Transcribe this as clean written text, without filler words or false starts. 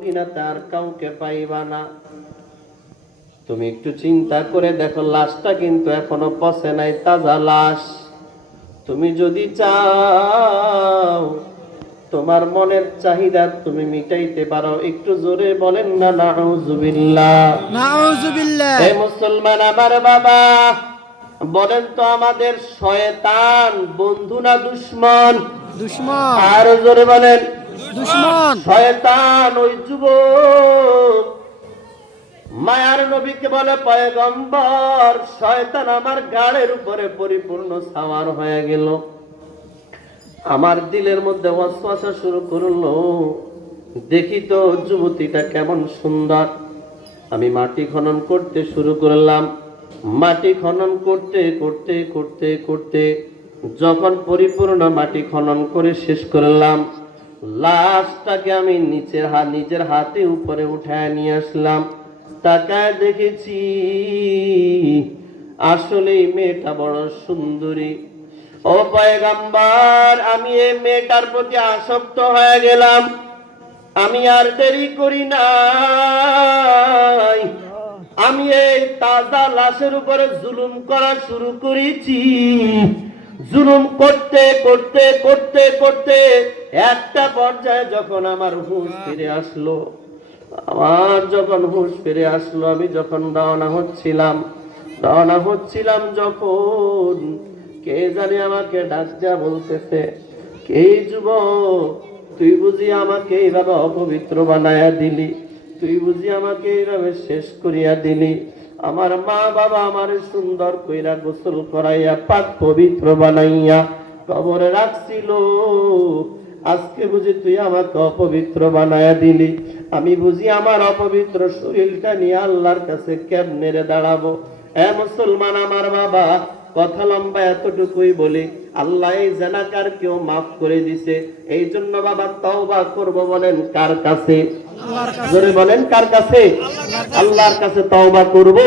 মদিনাতে আর কাউকে পাইবা না। তুমি একটু চিন্তা করে দেখো, লাশটা কিন্তু এখনো পচে নাই, তাজা লাশ। তুমি যদি চাও তোমার মনের চাহিদা তুমি মিটাইতে পারো, একটু জোরে বলেন না নাউজুবিল্লাহ। নাউজুবিল্লাহ। হে মুসলমান আমার বাবা, বলেন তো আমাদের শয়তান বন্ধু না দুশমন? দুশমন। আর জোরে বলেন। দুশমন। শয়তান ওই যুবক মায়ার নবীকে বলে, পয়গম্বর, শয়তান আমার গাড়ের উপরে পরিপূর্ণ সাওয়ার হয়ে গেল। আমার দিলের মধ্যে ওয়াসওয়াসা শুরু করলো, দেখি তো যুবতীটা কেমন সুন্দর। আমি মাটি খনন করতে শুরু করলাম। মাটি খনন করতে করতে করতে করতে যখন পরিপূর্ণ মাটি খনন করে শেষ করলাম, লাশটাকে আমি নিজের হাতে উপরে উঠায় নিয়ে আসলাম। তাকায় দেখেছি আসলেই মেয়েটা বড় সুন্দরী। ও পয়গম্বর, আমি এই মেয়েটার প্রতি আসক্ত হয়ে গেলাম। আমি আর দেরি করি নাই, আমি এই তাজা লাশের উপরে জুলুম করা শুরু করেছি। জুলুম করতে করতে করতে করতে একটা পর্যায়ে যখন আমার হুঁশ ফিরে আসলো, আমি যখন রওনা হচ্ছিলাম যখন কে জানি আমাকে ডাক দিয়া বলতেছে, কে যুবক, তুই বুঝি আমাকে এইভাবে অপবিত্র বানায়া দিলি? তুই বুঝি আমাকে এইভাবে শেষ করিয়া দিলি? আমার মা বাবা আমার সুন্দর কইরা গোসল করাইয়া পাক পবিত্র বানাইয়া কবরে রাখছিল, আজকে বুঝি তুই আমাকে অপবিত্র বানায়া দিলি? আমি বুঝি আমার অপবিত্র শরীরটা নিয়ে আল্লাহর কাছে কেমনে রে দাঁড়াবো? মুসলমান আমার বাবা, কথা লম্বা, এতটুকুই বলি, আল্লাহ এই জানাকার কেউ মাফ করে দিছে। এই জন্য বাবা তওবা করব, বলেন কার কাছে? জোরে বলেন কার কাছে? আল্লাহর কাছে তওবা করব।